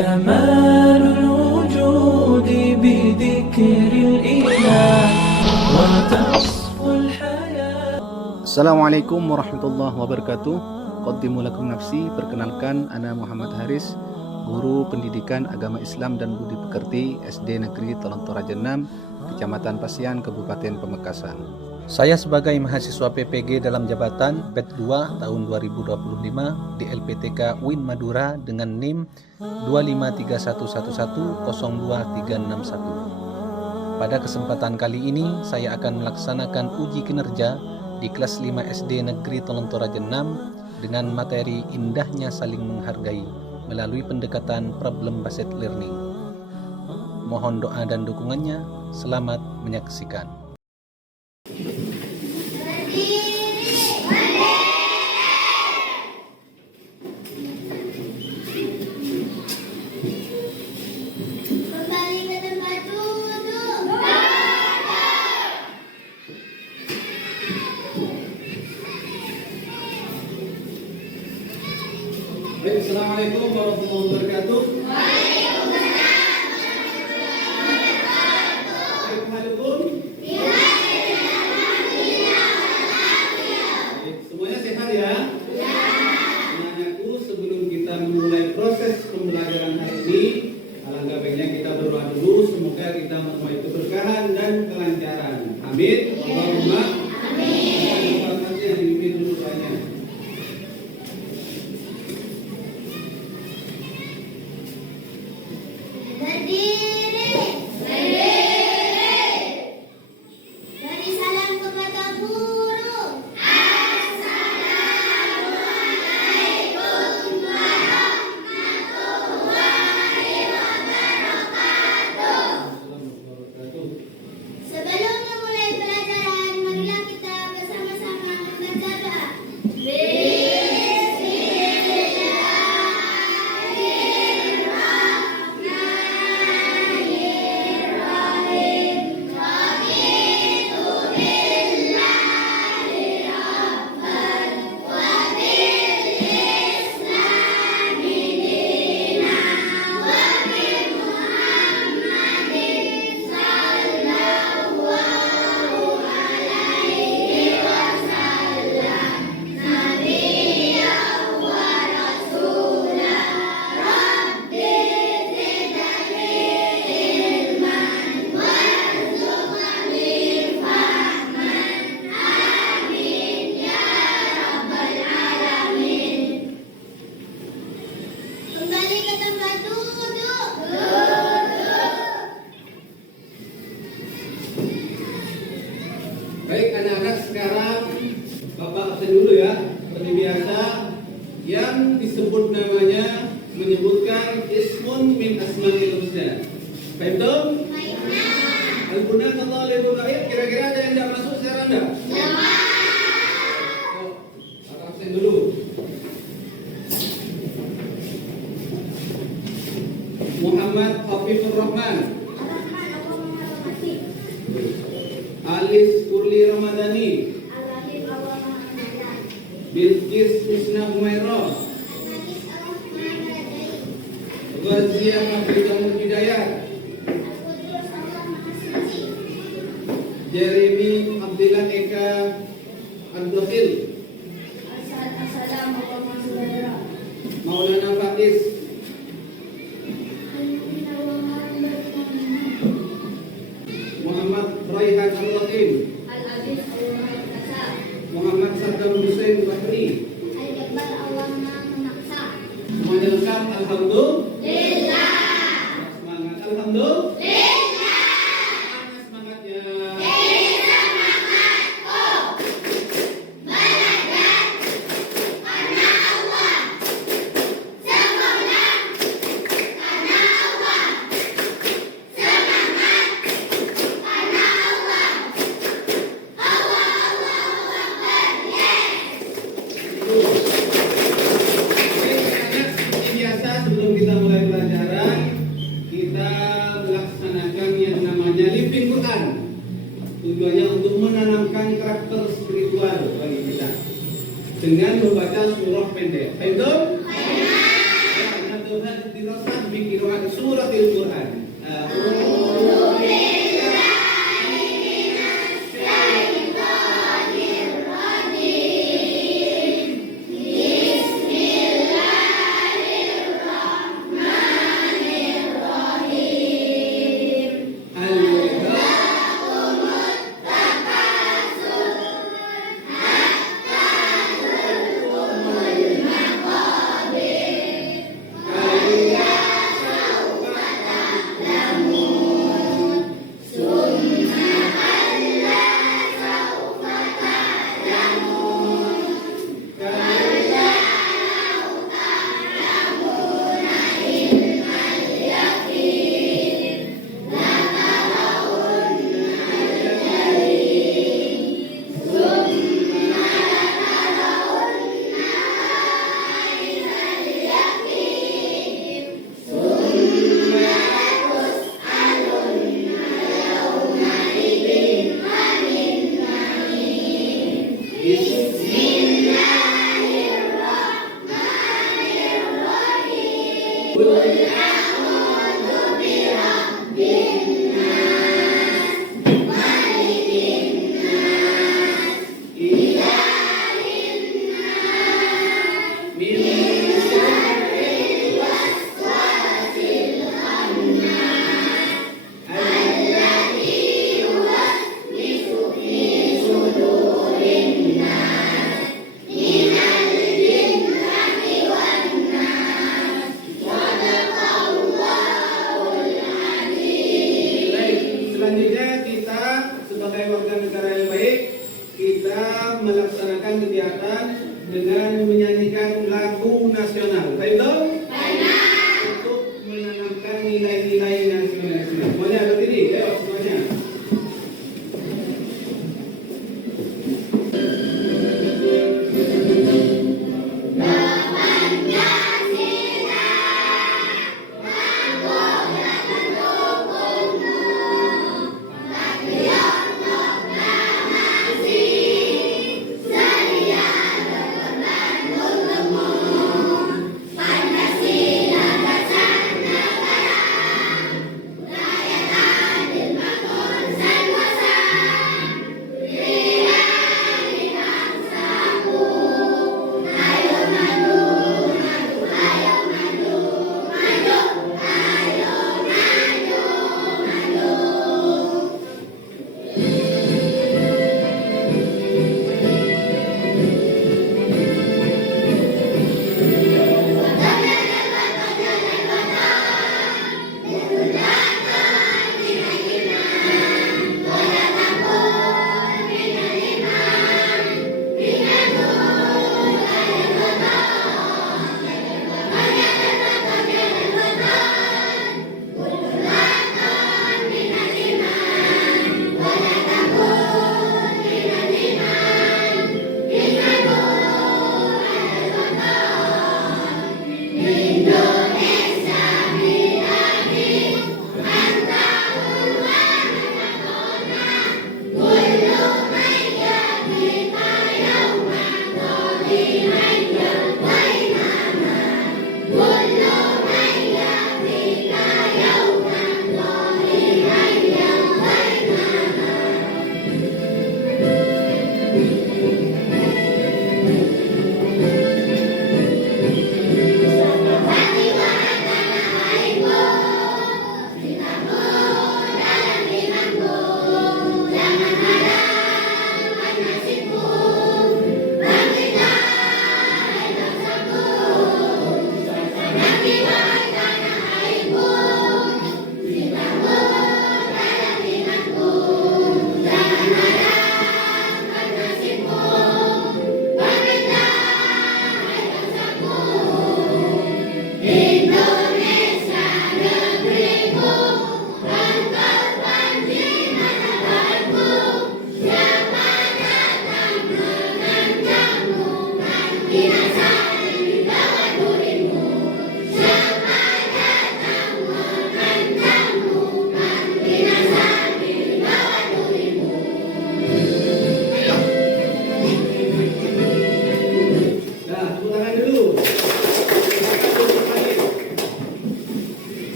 كمال الوجود بذكر الإله وتصفو الحياة. Assalamualaikum warahmatullahi wabarakatuh. Qaddimu lakum nafsi. Perkenalkan, ana Muhammad Haris, guru pendidikan agama Islam dan budi pekerti SD Negeri Tolontoraja 6, Kecamatan Pasian, Kabupaten Pamekasan. Saya sebagai mahasiswa PPG dalam jabatan PET 2 tahun 2025 di LPTK UIN Madura dengan NIM 253110231. Pada kesempatan kali ini saya akan melaksanakan uji kinerja di kelas 5 SD Negeri Tolontoraja 6 dengan materi indahnya saling menghargai melalui pendekatan problem based learning. Mohon doa dan dukungannya. Selamat menyaksikan. Assalamualaikum warahmatullahi wabarakatuh. Semuanya sehat ya? Anak-anakku, sebelum kita memulai proses pembelajaran hari ini, alangkah baiknya kita berdoa dulu. Semoga kita menemui keberkahan dan kelancaran. Amin. Allahumma amin. Berkatnya dipimpin dulu doanya. Baik anak-anak, sekarang Bapak absen dulu ya. Seperti biasa, yang disebut namanya menyebutkan ismun min asma'il husna. Paham? Al-Qur'an Allah lebih baik. Kira-kira ada yang tidak masuk sekarang enggak? Ya. Bapak absen dulu. Muhammad Hafifur Rahman. Alis Kurli Ramadhani, Bilqis Husna Humairah, Ghazia Mahfudzatul Hidayat, Jeremy Abdillah Eka Abdul, Maulana Faiz, Muhammad Raihan Al-Latif, Muhammad Saddam Hussein Bakri. Semuanya lengkap, alhamdulillah. Semangat, alhamdulillah. Semangatnya. Sebelum kita mulai pelajaran, kita melaksanakan yang namanya living Quran. Tujuannya untuk menanamkan karakter spiritual bagi kita dengan membaca surah pendek. Itu? Tuhan dirasa bikin qira'ati suratil Qur'an. Selanjutnya kita sebagai warga negara yang baik, kita melaksanakan kegiatan dengan menyanyikan lagu nasional. Baik dong? Untuk menanamkan nilai-nilai nasionalisme. Semuanya ada di sini, ayo semuanya. Pancasila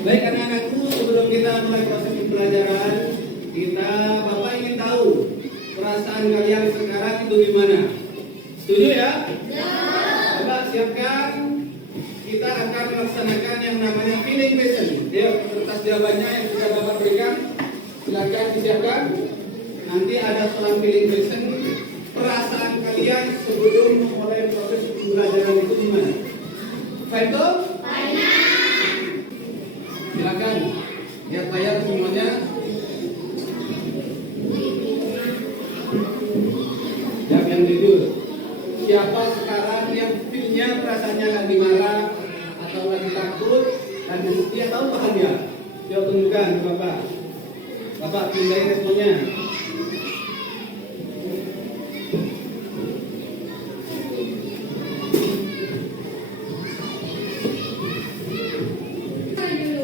Baik anak-anakku, sebelum kita mulai proses pembelajaran, Bapak ingin tahu perasaan kalian sekarang itu gimana? Setuju ya? Coba siapkan. Kita akan melaksanakan yang namanya feeling question. Kertas jawabannya yang sudah Bapak berikan, silakan disiapkan. Nanti ada soal feeling question. Perasaan kalian sebelum memulai proses pembelajaran itu gimana? Betul? Silakan lihat layar semuanya. Jawab yang jujur. Siapa sekarang yang feel-nya perasaannya lagi marah atau lagi takut dan dia tahu bahagia? Coba tunjukkan ke Bapak. Bapak pindahin responnya.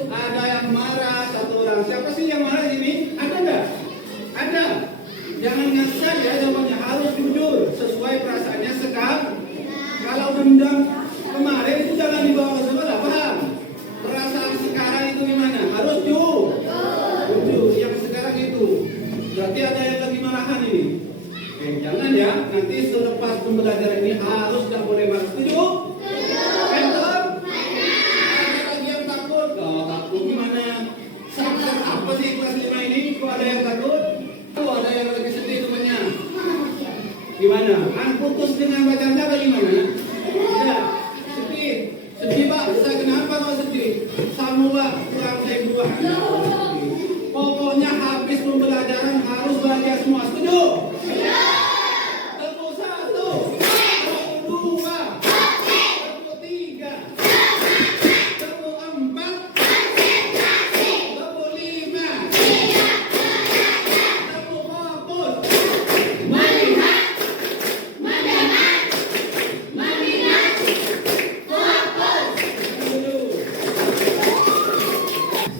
Ada yang marah satu orang. Siapa sih yang marah ini? Ada nggak? Ada. Jangan ngasal ya jawabannya, harus jujur sesuai perasaannya sekarang. Kalau dendam kemarin itu jangan dibawa ke sekolah, paham? Perasaan sekarang itu gimana? Harus jujur. Yang sekarang itu berarti ada yang lagi marahan ini. Oke, jangan ya. Nanti selepas pembelajaran ini harus nggak boleh marah. Setuju? Betul? Ada lagi yang takut? Oh, takut gimana? Sakit apa sih kelas 5 ini? Kok ada yang takut? Oh, ada yang lagi sedih temannya. Gimana? Putus dengan pacarnya atau gimana? Ya, sedih Pak. Saya kenapa kalau sedih? Sama Pak, kurang saya buah. Pokoknya habis pembelajaran harus bahagia semua. Setuju? Tepuk 1, tepuk 2, tepuk 3, tepuk 4, tepuk 5, tepuk fokus.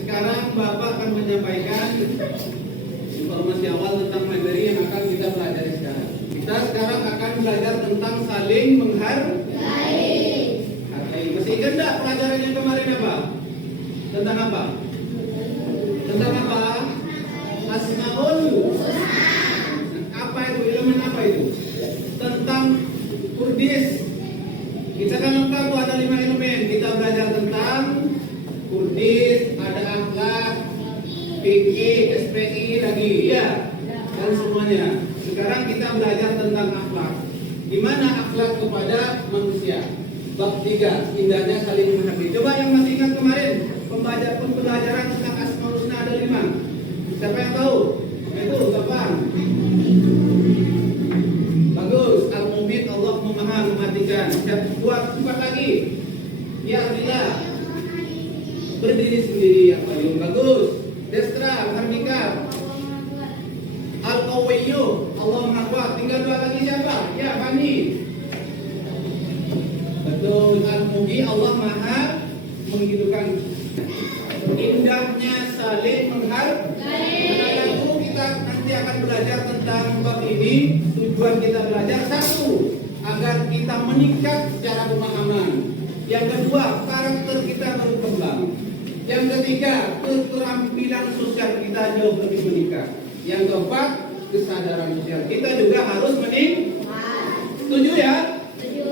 Sekarang Bapak akan menyampaikan informasi awal tentang materi yang akan kita pelajari sekarang. Kita sekarang akan belajar tentang saling menghargai. Masih ingat enggak pelajaran yang kemarin apa? Tentang apa? Tentang apa? Asmaul. Apa itu? Elemen apa itu? Tentang Kurdis. Kita kan lengkap tuh, ada 5 elemen. Kita belajar tentang Kurdis, ada akhlak, fikih, SPI lagi, ya, dan semuanya. Sekarang kita belajar tentang akhlak. Gimana akhlak kepada manusia? Bab 3, indahnya saling menghargai. Coba yang masih ingat kemarin pembelajaran tentang Asmaul Husna ada 5. Siapa yang tahu? Itu kapan? Bagus. Al-Mumit, Allah Maha mematikan. Buat 4 lagi. Ya Allah. Berdiri sendiri yang paling bagus. Destra, Hardika. Al-Qawiyyu, Allah Maha Kuat. Tinggal 2 lagi siapa? Ya, Fani. Betul. Al-Mugi, Allah Maha menghidupkan. Indahnya saling menghargai. Kita nanti akan belajar tentang bab ini. Tujuan kita belajar 1, agar kita meningkat secara pemahaman. Yang kedua, karakter kita berkembang. Yang ketiga, keterampilan sosial kita jauh lebih meningkat. Yang keempat, kesadaran sosial kita juga harus meningkat. Setuju ya?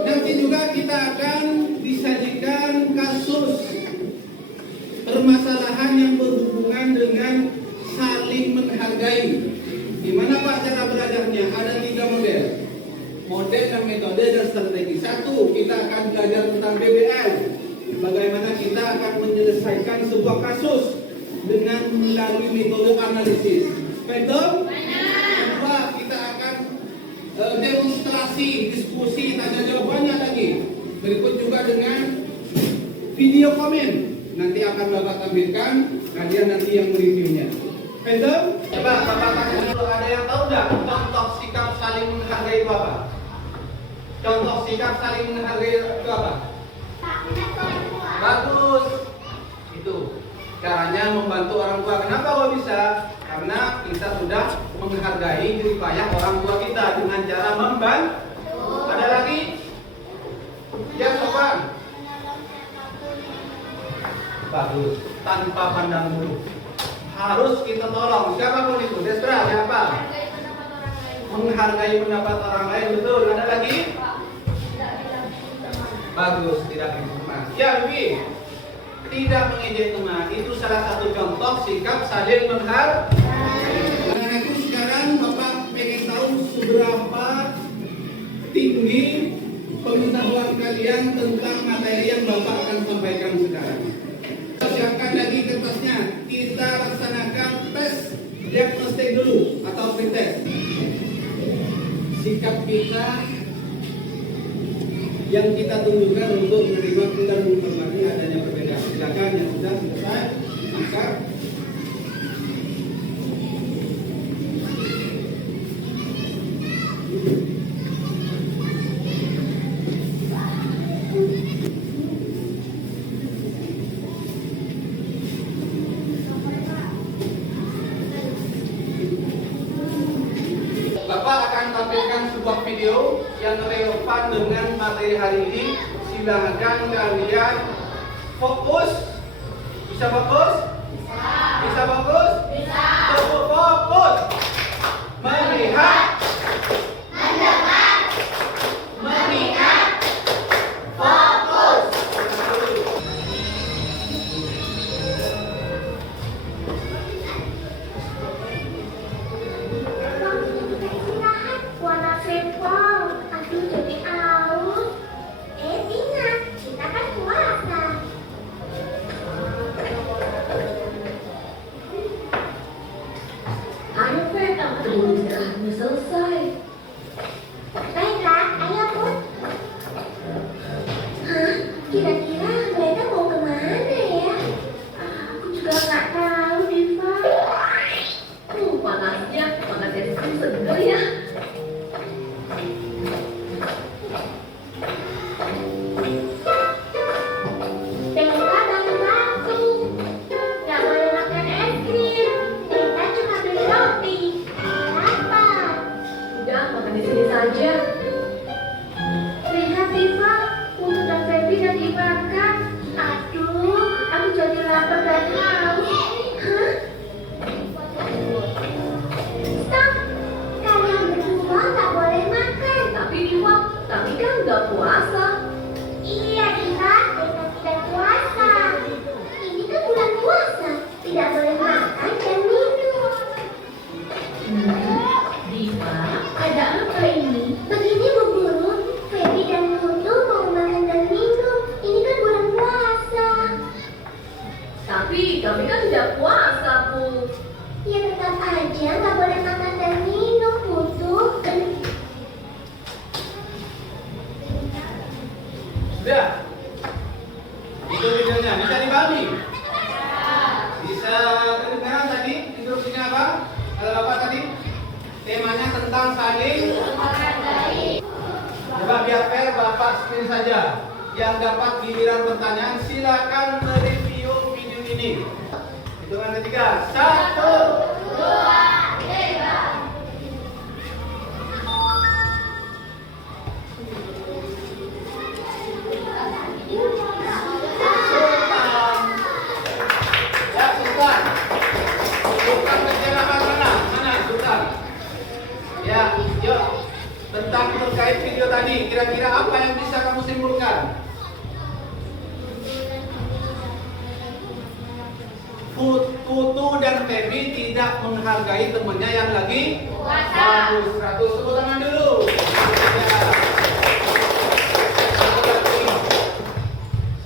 Nanti juga kita akan disajikan kasus permasalahan yang berhubungan dengan saling menghargai. Gimana Pak cara belajarnya? Ada 3 model. Model dan metode dan strategi. 1, kita akan belajar tentang BBL. Bagaimana kita akan menyelesaikan sebuah kasus dengan melalui metode analisis. Betul? Kedua, kita akan demonstrasi, diskusi, tanya jawabannya lagi. Berikut juga dengan video komen. Nanti akan Bapak tampilkan, kalian nanti yang mereviewnya. Betul? Coba Bapak tanya dulu, ada yang tahu nggak contoh sikap saling menghargai itu apa? Contoh sikap saling menghargai itu apa? Bagus. Itu caranya membantu orang tua. Kenapa kok bisa? Karena kita sudah menghargai jerih payah orang tua kita dengan cara membantu. Ada lagi? Ya, Sopan. Bagus. Tanpa pandang bulu. Harus kita tolong. Siapapun itu. Destra, siapa? Menghargai pendapat orang lain. Betul. Ada lagi? Bagus. Tidak mengejek teman. Ya, Luki. Tidak mengejek teman. Itu salah satu contoh sikap saling menghargai. Anak-anakku, sekarang Bapak pengen tahu seberapa tinggi pengetahuan kalian tentang materi yang Bapak akan sampaikan sekarang. Siapkan lagi kertasnya. Kita laksanakan tes diagnostik dulu atau pretest. Sikap kita yang kita tunjukkan untuk menerima dan menghormati adanya perbedaan. Silakan yang sudah selesai angkat. Bapak akan tampilkan sebuah video yang relevan dengan materi hari ini. Silakan kalian fokus. Bisa fokus? Bisa fokus? Bisa. Cukup fokus. Melihat. Mendengar. Mengingat. Fokus. Warna sepol, aduh jadi aus. Ingat, kita kan puasa. Ayo Feb, kamu selesai. Baiklah, ayo Put. Hah? Kira-kira mereka mau kemana ya? Aku juga nggak tahu, Diva. Panasnya, makan es krim segar ya. Teka baru satu. Nggak boleh makan es krim. Teka cuma beli roti. Kenapa? Udah, makan di sini saja. Lihat Diva, Putu dan Feby udah dimakan. Aduh, aku jadi lapar dan haus. Hah? Stop! Kalian berdua nggak boleh makan. Tapi Diva, kami kan nggak puasa. Iya Diva, kita tidak puasa. Ini kan bulan puasa, tidak boleh makan dan minum. Diva, ada apa ini? Begini Bu Guru, Feby dan Putu mau makan dan minum. Ini kan bulan puasa. Tapi kami kan tidak puasa, Bu. Ya tetap aja nggak boleh makan dan minum, Putu. Sudah. Itu videonya. Bisa dipahami? Bisa terdengar tadi? Instruksinya apa? Ada apa tadi? Temanya tentang saling menghargai. Coba biar fair, Bapak screen saja. Yang dapat giliran pertanyaan silakan mereview video ini. Hitungan ketiga. 1, 2, 3. Sultan. Ya Sultan. Sultan kejelaman mana? Mana Sultan? Ya, yuk. Tentang terkait video tadi, kira-kira apa yang bisa kamu simpulkan? Putu dan Feby tidak menghargai temannya yang lagi puasa. Bagus, 100. Tepuk tangan dulu. Ya.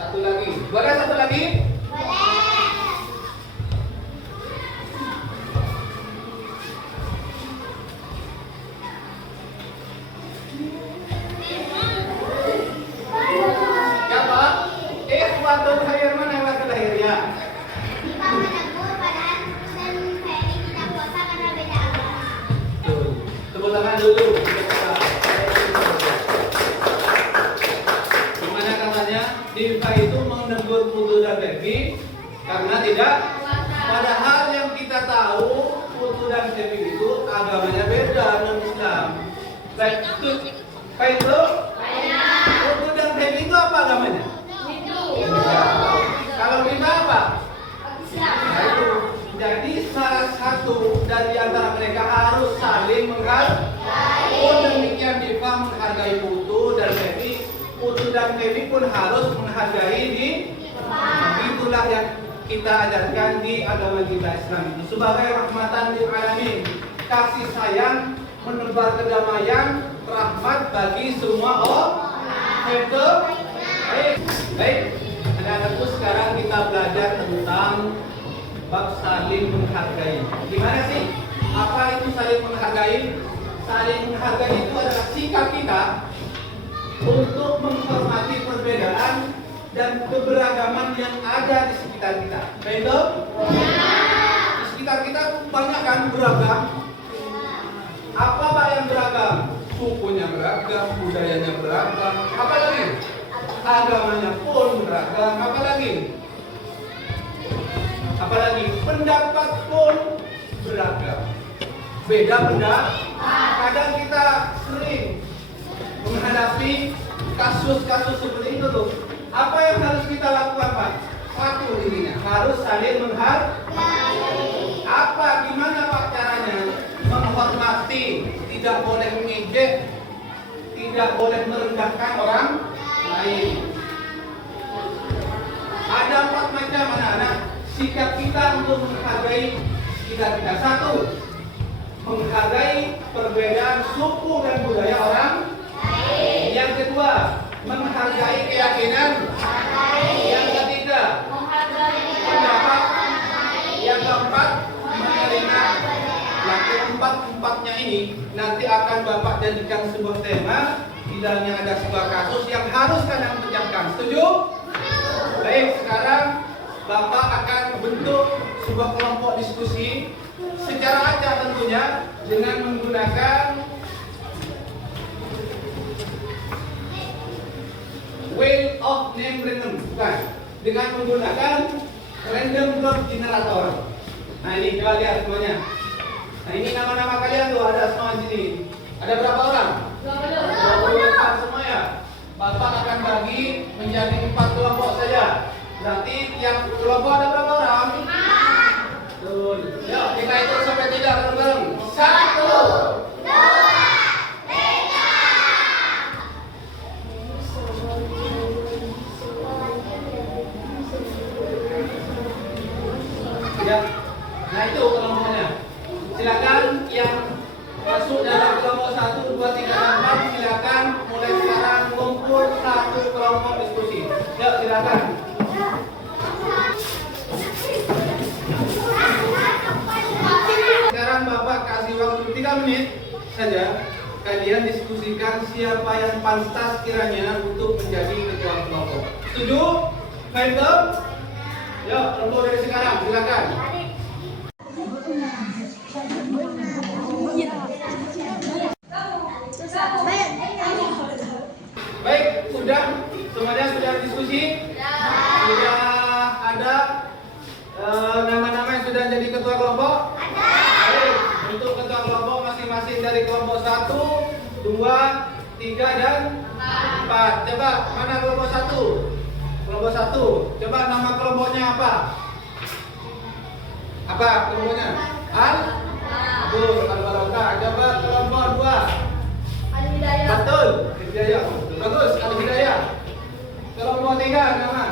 Satu lagi. Boleh satu lagi? Siapa? Waktu lahir mana waktu lahirnya? Diva menegur padahal dan Feby tidak puasa karena beda agama. Tuh, tepuk tangan dulu. Gimana katanya? Diva itu menegur Putu dan Feby karena tidak. Padahal yang kita tahu Putu dan Feby itu agamanya beda non Islam. Baik itu, Putu dan Feby itu apa agamanya? Kalau Diva apa? satu dari antara mereka harus saling menghargai. Oh, demikian Diva menghargai Putu dan Feby. Putu dan Feby pun harus menghargai di. Itulah yang kita ajarkan di agama kita Islam itu sebagai rahmatan lil alamin, kasih sayang, menebar kedamaian, rahmat bagi semua orang. Betul? Baik. Anak-anakku, sekarang kita belajar tentang bab saling menghargai. Gimana sih? Apa itu saling menghargai? Saling menghargai itu adalah sikap kita untuk menghormati perbedaan dan keberagaman yang ada di sekitar kita. Betul? Di sekitar kita banyak kan beragam. Apa yang beragam? Sukunya beragam, budayanya beragam. Apa lagi? Agamanya pun beragam. Apa lagi? Apalagi pendapat pun beragam. Beda pendapat. Kadang kita sering menghadapi kasus-kasus seperti itu tuh. Apa yang harus kita lakukan, Pak? Satu intinya harus saling menghargai. Apa gimana Pak caranya? Menghormati, tidak boleh mengejek, tidak boleh merendahkan orang lain. Ada 4 macam anak-anak sikap kita untuk menghargai kita. Satu, menghargai perbedaan suku dan budaya orang. Yang kedua, menghargai keyakinan. Yang ketiga, pendapat. Yang keempat, menerima. Yang keempat-empatnya ini nanti akan Bapak jadikan sebuah tema. Di dalamnya ada sebuah kasus yang harus kalian pecahkan. Setuju? Baik, sekarang Bapak akan bentuk sebuah kelompok diskusi secara acak tentunya dengan menggunakan wheel of name random, bukan, dengan menggunakan random drop generator. Nah ini coba lihat semuanya. Nah ini nama-nama kalian tuh ada semua di sini. Ada berapa orang? 20 semua ya. Bapak akan bagi menjadi 4 kelompok saja. Berarti tiap kelompok ada berapa orang? 5. Betul. Yuk kita hitung sampai 3 bareng-bareng. 1, 2, 3. Ya. Nah itu kelompoknya. Silakan yang masuk dalam kelompok 1, 2, 3, dan 4 silakan mulai sekarang kumpul satu kelompok diskusi. Yuk silakan. Sekarang Bapak kasih waktu 3 menit saja. Kalian diskusikan siapa yang pantas kiranya untuk menjadi ketua kelompok. Setuju? Betul? Yuk, kelompok dari sekarang silakan. Baik, sudah? Semuanya sudah diskusi? Sudah ada nama-nama yang sudah jadi ketua kelompok? Baik, untuk ketua kelompok masing-masing dari kelompok 1, 2, 3, dan 4. Coba, mana kelompok 1? Kelompok 1. Coba nama kelompoknya apa? Apa kelompoknya? Betul, Al-Barokah. Coba kelompok 2. Betul, Hidayah. Bagus, Al-Hidayah. Kelompok 3 nama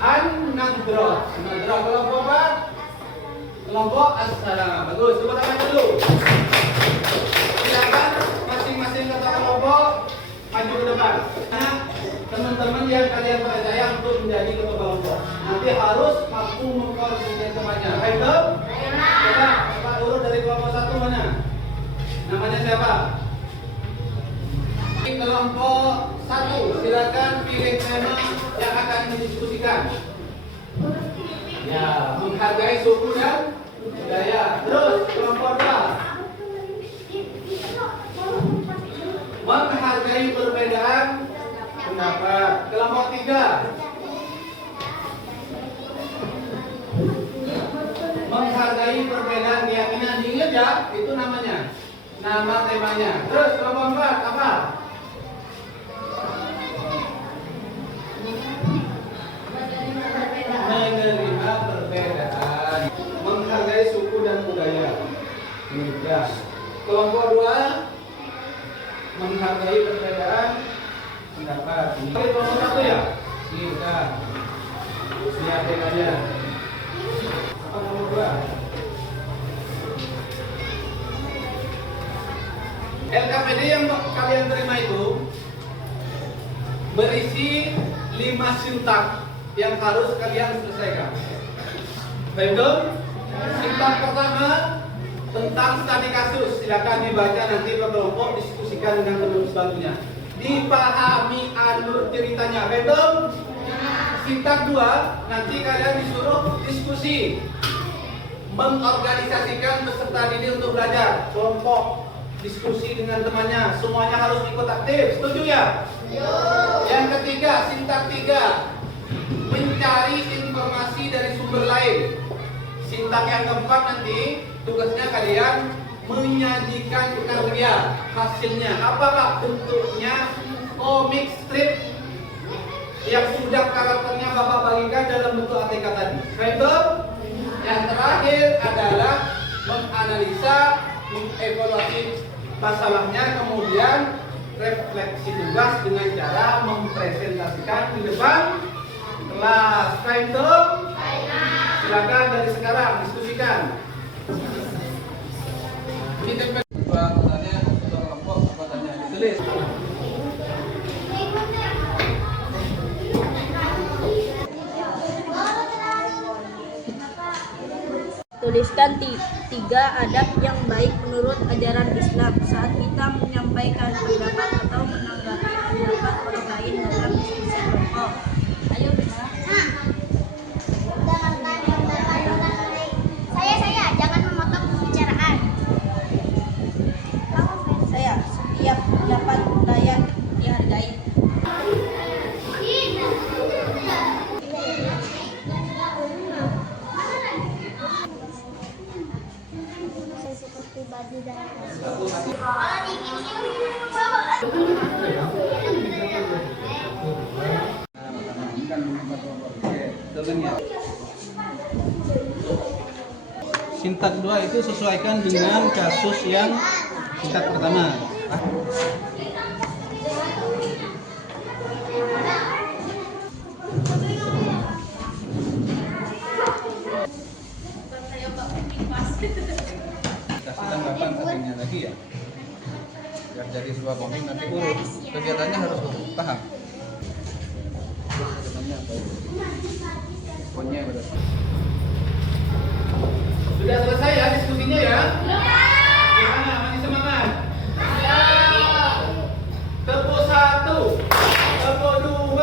An-Nadra. Nadra. Kelompok 4. Kelompok As-Salam. Bagus, coba tangan dulu. Silakan masing-masing ketua kelompok maju ke depan. Nah, teman-teman yang kalian percaya untuk menjadi ketua kelompok nanti harus mampu mengkoordinasi temannya. Baik, betul? Coba urut dari kelompok 1 mana? Namanya siapa? Kelompok 1, silakan pilih tema yang akan didiskusikan. Ya, menghargai suku dan budaya. Terus kelompok 2, menghargai perbedaan pendapat. Kelompok 3, menghargai perbedaan keyakinan. Diingat ya, itu namanya, nama temanya. Terus kelompok 4 apa? Menerima perbedaan, menghargai suku dan budaya. Ya. Kelompok 2 menghargai perbedaan pendapat. Ini kelompok 1 ya? Kita siapin aja. Apa nomor 2? LKPD yang kalian terima itu berisi 5 sintak yang harus kalian selesaikan. Betul? Sintak pertama tentang studi kasus, silakan dibaca nanti berkelompok, diskusikan dengan teman sebagainya. Dipahami alur ceritanya, betul? Sintak 2 nanti kalian disuruh diskusi, mengorganisasikan peserta didik untuk belajar, kelompok, diskusi dengan temannya, semuanya harus ikut aktif, setuju ya? Yang ketiga, sintak 3, mencari informasi dari sumber lain. Sintak yang keempat nanti tugasnya kalian menyajikan karya hasilnya. Apa Pak? Bentuknya komik strip yang sudah karakternya Bapak bagikan dalam bentuk ATK tadi. Betul? Yang terakhir adalah menganalisa, mengevaluasi masalahnya, kemudian refleksi tugas dengan cara mempresentasikan di depan kelas. Betul? Silakan dari sekarang diskusikan. Ini tempat pertanyaannya kelompok apa tanya ditulis. Tuliskan 3 adab yang baik menurut ajaran Islam saat kita menyampaikan pendapat atau menanggapi pendapat orang lain dalam diskusi kelompok. Ayo Bima. Saya jangan memotong pembicaraan. Saya, setiap pendapat layak dihargai. Seperti baju dan Sintak 2 itu sesuaikan dengan kasus yang sintak pertama. Kasih tanggapan tadinya lagi ya, biar jadi sebuah komik nanti urut. Kegiatannya harus paham. Kegiatannya apa itu? Pokoknya betul. Sudah selesai ya diskusinya ya? Gimana? Masih semangat? Tepuk 1, tepuk 2,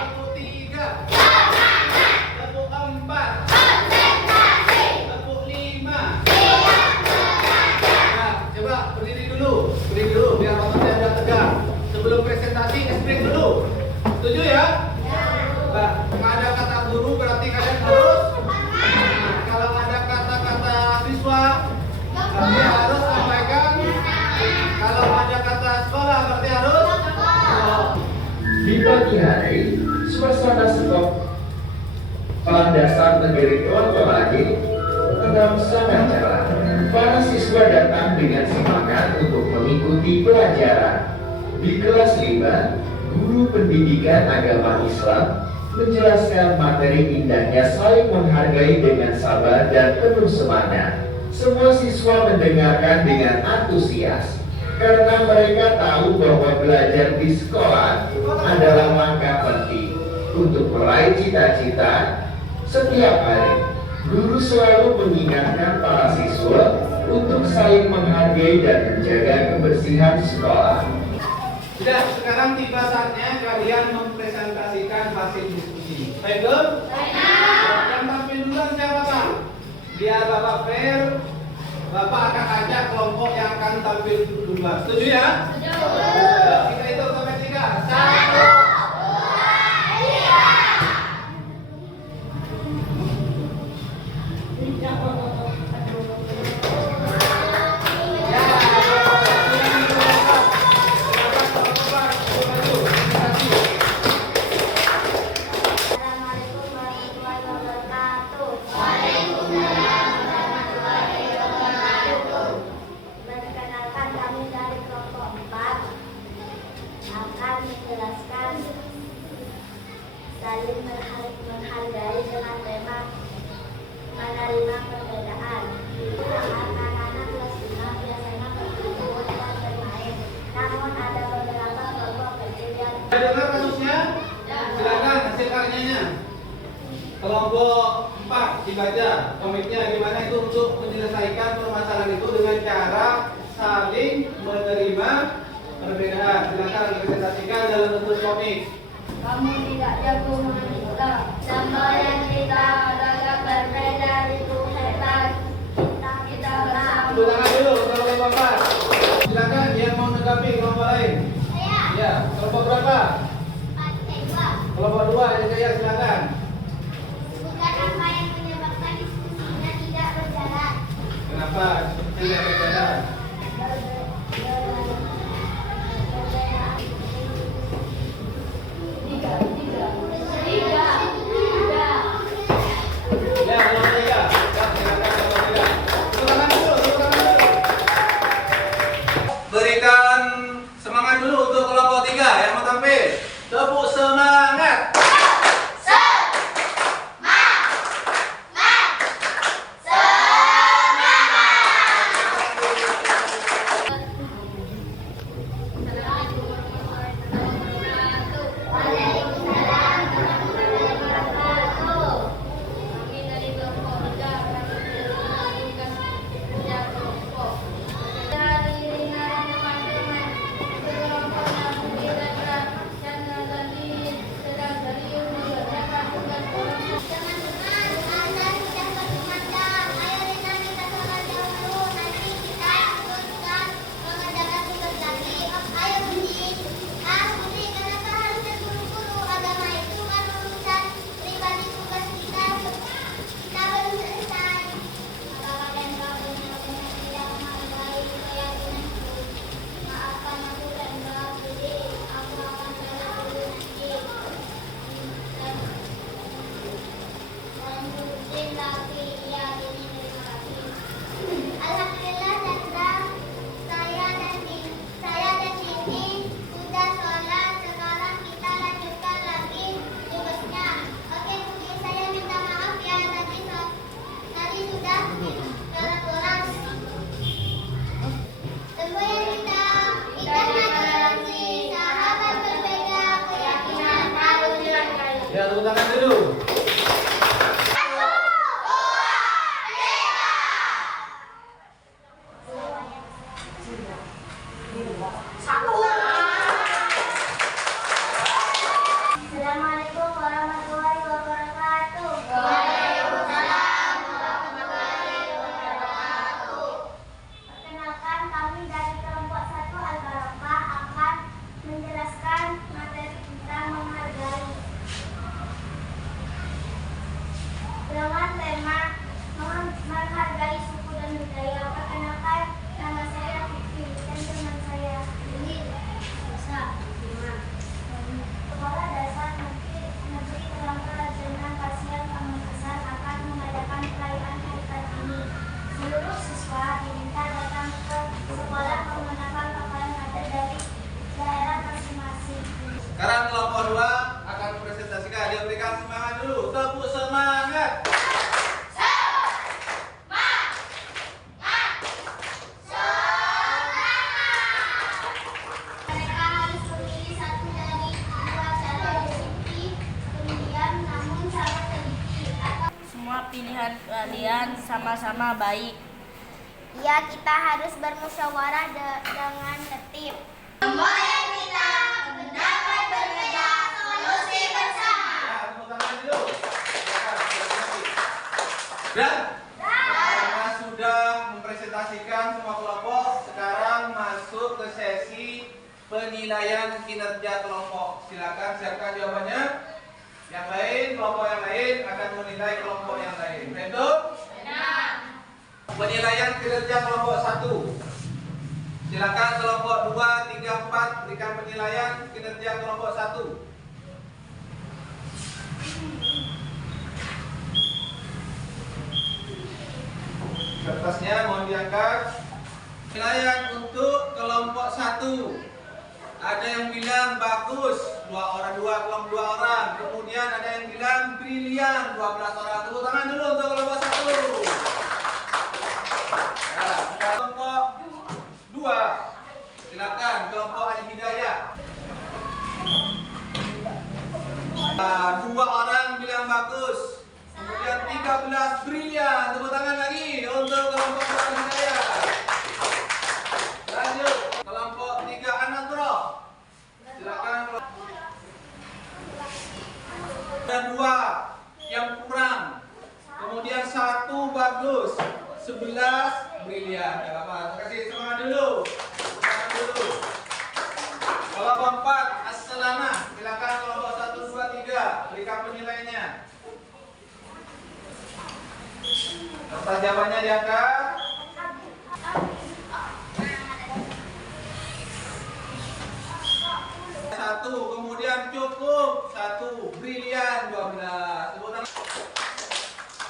tepuk 3, tepuk 4, tepuk 5. Nah, coba berdiri dulu biar otaknya agak tegak. Sebelum presentasi, break dulu. Setuju ya? Nah, ada kata guru berarti kalian harus. Kalau ada kata-kata siswa, berarti harus sampaikan. Kalau ada kata sekolah, berarti harus. Di pagi hari, suasana sekolah dasar negeri Kelonto lagi tetap sangat cerah. Para siswa datang dengan semangat untuk mengikuti pelajaran. Di kelas 5, guru pendidikan agama Islam menjelaskan materi indahnya saling menghargai dengan sabar dan penuh semangat. Semua siswa mendengarkan dengan antusias karena mereka tahu bahwa belajar di sekolah adalah langkah penting untuk meraih cita-cita. Setiap hari, guru selalu mengingatkan para siswa untuk saling menghargai dan menjaga kebersihan sekolah. Sudah, sekarang tiba saatnya kalian mempresentasikan hasil diskusi. Baiklah? Yang tampil duluan siapa Pak? Biar Bapak fair, Bapak akan ajak kelompok yang akan tampil duluan. Setuju ya? Setuju. Kita hitung sampai 3. 1. Assalamualaikum warahmatullahi wabarakatuh. kelompok 4 dibaca komiknya gimana itu untuk menyelesaikan permasalahan itu dengan cara saling menerima perbedaan. Silakan presentasikan dalam bentuk komik. Kamu tidak jago menista. Sama yang kita agak berbeda itu hebat. Kita bersama. Tepuk tangan dulu kelompok 4. Silakan yang mau menanggapi kelompok lain. Saya. Ya, kelompok berapa? 2. Kelompok 2 yang saya silakan. Bukan apa yang menyebabkan diskusinya tidak berjalan. Kenapa tidak berjalan? Tiga. Ya, kelompok 3. Ya, silakan kelompok 3. Tepuk tangan dulu, tepuk tangan dulu. Berikan semangat dulu untuk kelompok 3 yang mau tampil. Tepuk semangat. Alhamdulillah Chandra, saya dan Dini sudah sholat. Sekarang kita lanjutkan lagi tugasnya. Oke, Budi, saya minta maaf ya tadi sudah dalam kelas. Semua yang kita toleransi, sahabat berbeda, keyakinan harus dihargai. Ya, tepuk tangan dulu. Assalamualaikum warahmatullahi wabarakatuh. Waalaikumsalam warahmatullahi wabarakatuh. Perkenalkan, kami dari kelompok 1 Al-Barakah akan menjelaskan materi tentang menghargai. Dengan tema menghargai suku dan budaya. Perkenalkan, nama saya Vivi dan teman saya Lili. Sekolah Dasar Negeri Telantarajenang Kasihan Pamekasan akan mengadakan perayaan Hari Kartini. Seluruh siswa diminta datang ke sekolah menggunakan pakaian adat dari daerah masing-masing. Sekarang kelompok 2 akan mempresentasikan. Dia berikan semangat dulu. Tepuk semangat. Mereka harus memilih satu dari dua cara diskusi pendiam namun sama teliti atau Semua pilihan kalian sama-sama baik. ya kita harus bermusyawarah dengan tertib. Semua yang kita pendapat berbeda, solusi bersama. Ya, tepuk tangan dulu. Dan karena sudah mempresentasikan semua kelompok, sekarang masuk ke sesi penilaian kinerja kelompok. Silakan siapkan jawabannya. Yang lain, kelompok yang lain akan menilai kelompok yang lain. Betul? Benar. Penilaian kinerja kelompok 1. Silakan kelompok 2, 3, 4 berikan penilaian kinerja kelompok 1. Kertasnya mohon diangkat. Penilaian untuk kelompok 1. Ada yang bilang bagus, 2 kelompok 2 orang. Kemudian ada yang bilang brilian, 12 orang. Tepuk tangan dulu untuk kelompok 1. Ya, kelompok 2. Silakan kelompok Al-Hidayah. 2 orang bilang bagus. bagus. 11 brilian. Enggak apa-apa. Terima kasih. Semangat dulu. Semangat dulu. Kelompok 4 as-salamah. Silakan kelompok 1 2 3 berikan penilaiannya. Kertas jawabannya diangkat. 1, kemudian cukup 1, brilian 12. Tepuk tangan.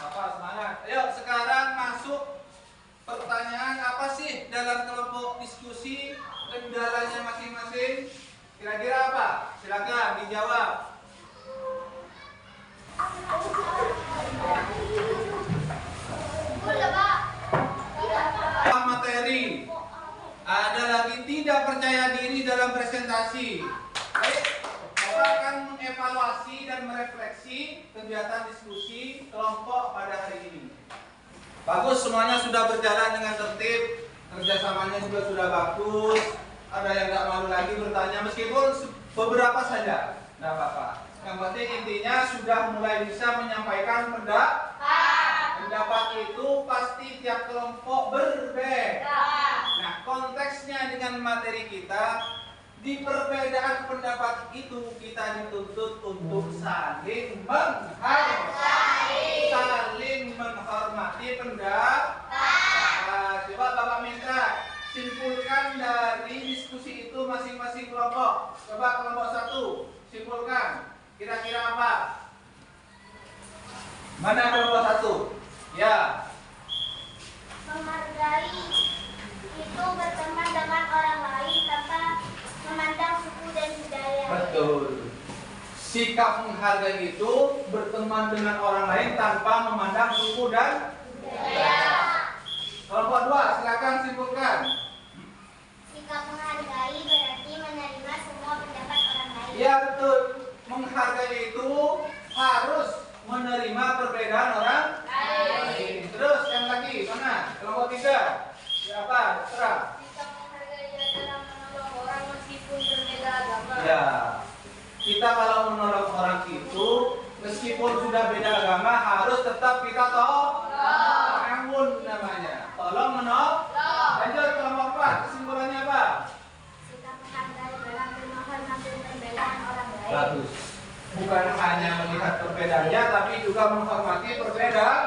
Bapak semangat. Ayo sekarang masuk pertanyaan apa sih dalam kelompok diskusi, kendalanya masing-masing? Kira-kira apa? Silakan dijawab. Materi. Ada lagi tidak percaya diri dalam presentasi. Baik, Bapak akan mengevaluasi dan merefleksi kegiatan diskusi kelompok pada hari ini. Bagus, semuanya sudah berjalan dengan tertib, kerjasamanya juga sudah bagus. Ada yang nggak malu lagi bertanya, meskipun beberapa saja, nggak apa-apa. Yang penting intinya sudah mulai bisa menyampaikan pendapat. Pendapat itu pasti tiap kelompok berbeda. Nah, konteksnya dengan materi kita, di perbedaan pendapat itu kita dituntut untuk saling menghargai, saling menghormati pendapat. Coba Bapak minta simpulkan dari diskusi itu masing-masing kelompok. Coba kelompok 1 simpulkan. Kira-kira apa? Mana kelompok 1? Ya. Menghargai itu berteman dengan orang lain tanpa memandang suku dan budaya. Betul. Sikap menghargai itu berteman dengan orang lain tanpa memandang suku dan budaya. Kelompok 2, silakan simpulkan. Sikap menghargai berarti menerima semua pendapat orang lain. Ya betul. Menghargai itu harus menerima perbedaan orang lain. Terus yang lagi mana? Kelompok 3. Siapa? Terserah. Sikap menghargai adalah menolong orang meskipun berbeda agama. Ya. Kita kalau menolong orang itu meskipun sudah beda agama harus tetap kita tolong namanya. Tolong menolong. Lanjut kelompok 4. Kesimpulannya apa? Sikap menghargai dalam menghormati perbedaan orang lain. Bagus. Bukan hanya melihat perbedaannya tapi juga menghormati perbedaan.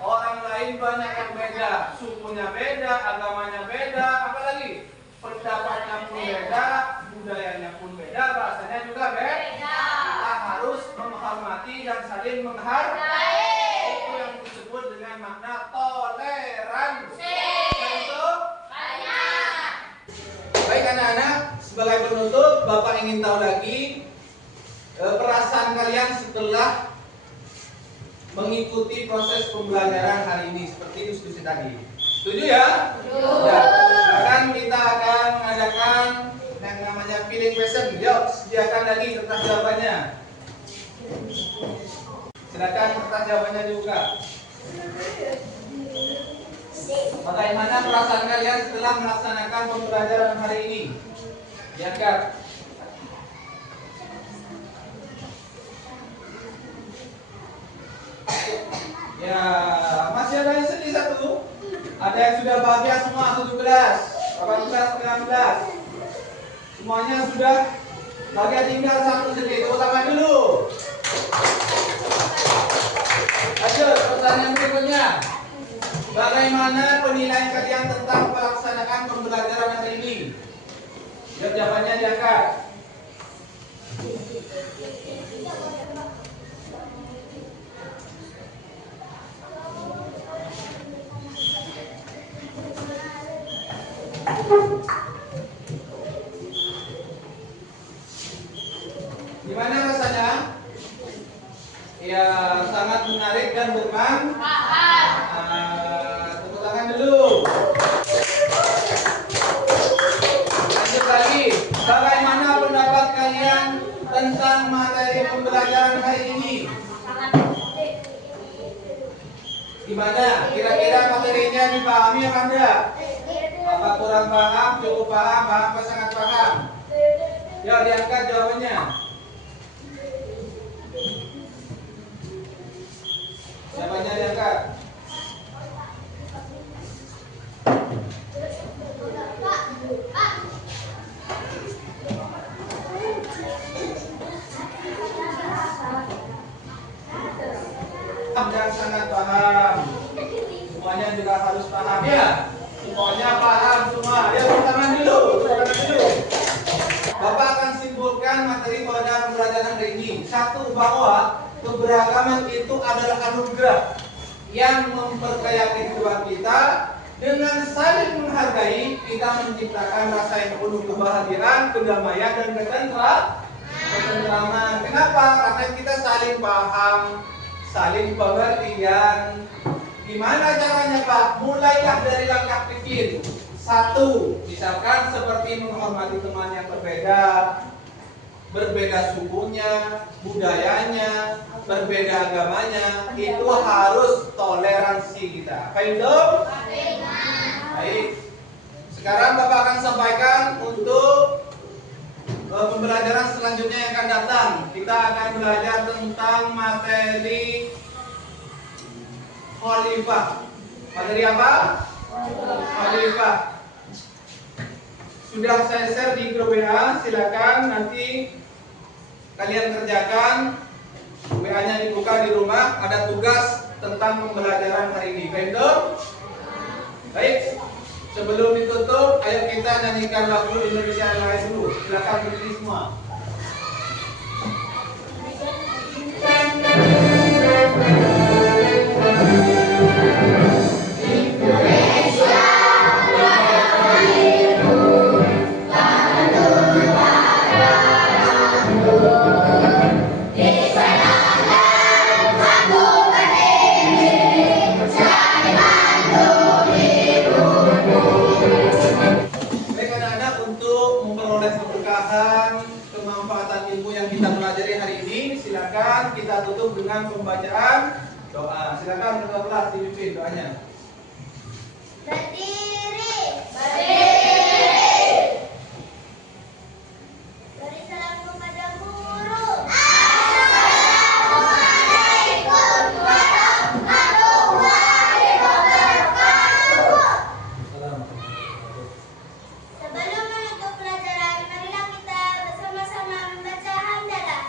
Orang lain banyak yang beda, sukunya beda, agamanya beda, apalagi pendapatnya pun beda, budayanya pun beda, bahasanya juga beda. Kita harus menghormati dan saling menghargai. Itu yang disebut dengan makna toleransi. Itu banyak. Baik anak-anak, sebagai penutup, Bapak ingin tahu lagi perasaan kalian setelah mengikuti proses pembelajaran hari ini seperti diskusi tadi. Setuju ya? Ya. Sekarang kita akan mengadakan yang namanya feeling question. Yuk, sediakan lagi kertas jawabannya. Silakan kertas jawabannya dibuka. Bagaimana perasaan kalian setelah melaksanakan pembelajaran hari ini? Diangkat. Ya, masih ada yang sedih satu. Ada yang sudah bahagia semua 17, 18, 19. Semuanya sudah bahagia, tinggal satu sedih. Tepuk tangan dulu. Lanjut, pertanyaan berikutnya. Bagaimana penilaian kalian tentang pelaksanaan pembelajaran hari ini? Jawabannya diangkat. Gimana rasanya? Ya, sangat menarik dan bermanfaat. Tepuk tangan dulu. Lanjut lagi. Bagaimana pendapat kalian tentang materi pembelajaran hari ini? Gimana? Kira-kira materinya dipahami apa enggak? Apa kurang paham, cukup paham, paham apa sangat paham? Ya, diangkat jawabannya. Jawabannya diangkat. dan sangat paham. Semuanya juga harus paham ya. Semuanya paham semua. Ya, pertama dulu. Bapak akan simpulkan materi pada pembelajaran hari ini. Satu, bahwa keberagaman itu adalah anugerah yang memperkaya kehidupan kita. Dengan saling menghargai, kita menciptakan rasa yang penuh kebahagiaan, kedamaian, dan ketentraman. Kenapa? Karena kita saling paham, saling pengertian. Gimana caranya, Pak? Mulailah dari langkah kecil. Satu, misalkan seperti menghormati teman yang berbeda sukunya, budayanya, berbeda agamanya, itu harus toleransi kita. Baik, dong? Baik. Sekarang Bapak akan sampaikan untuk pembelajaran selanjutnya yang akan datang. Kita akan belajar tentang materi khalifah. Materi apa? Khalifah. Sudah saya share di grup WA, silakan nanti kalian kerjakan. WA-nya dibuka di rumah, ada tugas tentang pembelajaran hari ini. Baik, dong? Baik. Sebelum ditutup, ayo kita nyanyikan lagu Indonesia Raya dulu. Silakan berdiri semua. Kita tutup dengan pembacaan doa. Silakan ketua kelas dipimpin doanya. Berdiri. Beri salam kepada guru. Assalamualaikum warahmatullahi wabarakatuh. Sebelum menutup pelajaran, marilah kita bersama-sama membaca hamdalah.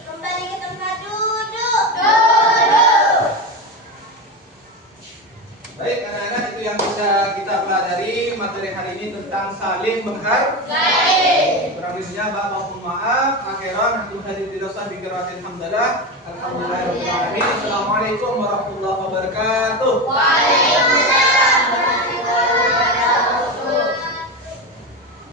Kembali ke tempat duduk. Baik, anak-anak, itu yang bisa kita pelajari materi hari ini tentang saling menghargai. Kurang lebihnya mohon maaf. Akhiran hakim hadir di dosa bi qiraatil hamdalah. Alhamdulillahirabbil alamin. Assalamualaikum warahmatullahi wabarakatuh. Waalaikumsalam.